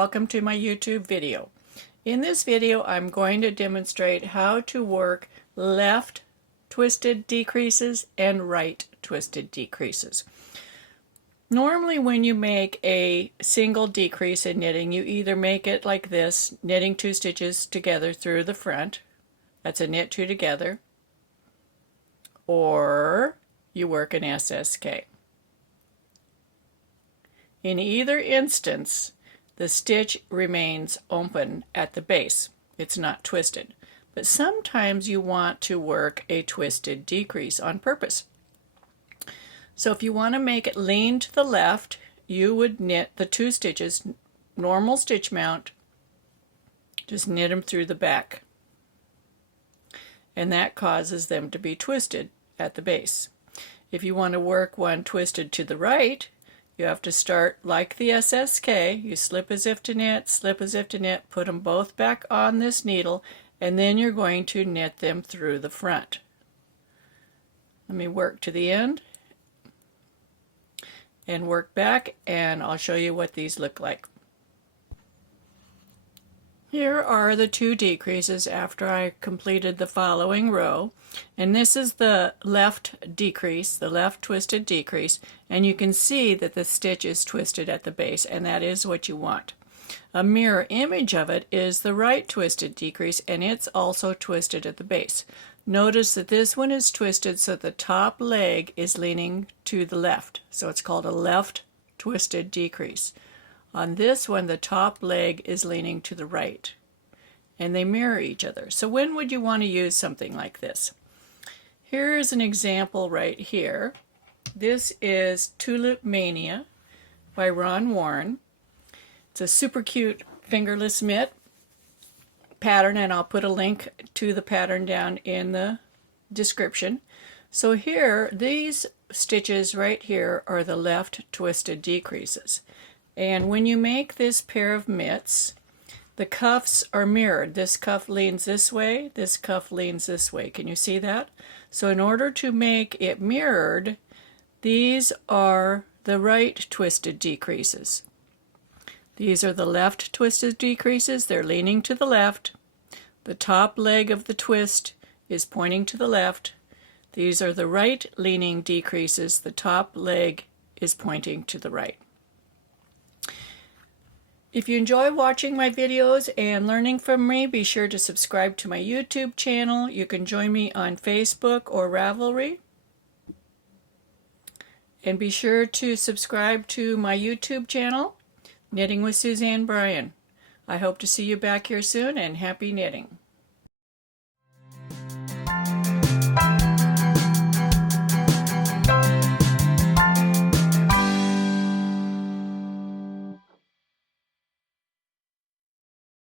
welcome to my YouTube video. In this video I'm going to demonstrate how to work left twisted decreases and right twisted decreases. Normally when you make a single decrease in knitting, you either make it like this, knitting 2 stitches together through the front, that's a knit 2 together, or you work an SSK. In either instance, the stitch remains open at the base. It's not twisted. But sometimes you want to work a twisted decrease on purpose. So if you want to make it lean to the left, you would knit the 2 stitches, normal stitch mount, just knit them through the back. And that causes them to be twisted at the base. If you want to work one twisted to the right, you have to start like the SSK. You slip as if to knit, slip as if to knit, put them both back on this needle, and then you're going to knit them through the front. Let me work to the end and work back, and I'll show you what these look like. Here are the 2 decreases after I completed the following row, and this is the left decrease, the left twisted decrease, and you can see that the stitch is twisted at the base, and that is what you want. A mirror image of it is the right twisted decrease, and it's also twisted at the base. Notice that this one is twisted so the top leg is leaning to the left, so it's called a left twisted decrease. On this one, the top leg is leaning to the right, and they mirror each other. So when would you want to use something like this? Here is an example right here. This is Tulip Mania by Ron Warren. It's a super cute fingerless mitt pattern, and I'll put a link to the pattern down in the description. So here, these stitches right here are the left twisted decreases. And when you make this pair of mitts, the cuffs are mirrored. This cuff leans this way, this cuff leans this way. Can you see that? So in order to make it mirrored, these are the right twisted decreases. These are the left twisted decreases. They're leaning to the left. The top leg of the twist is pointing to the left. These are the right leaning decreases. The top leg is pointing to the right. If you enjoy watching my videos and learning from me, be sure to subscribe to my YouTube channel. You can join me on Facebook or Ravelry. And be sure to subscribe to my YouTube channel, Knitting with Suzanne Bryan. I hope to see you back here soon, and happy knitting.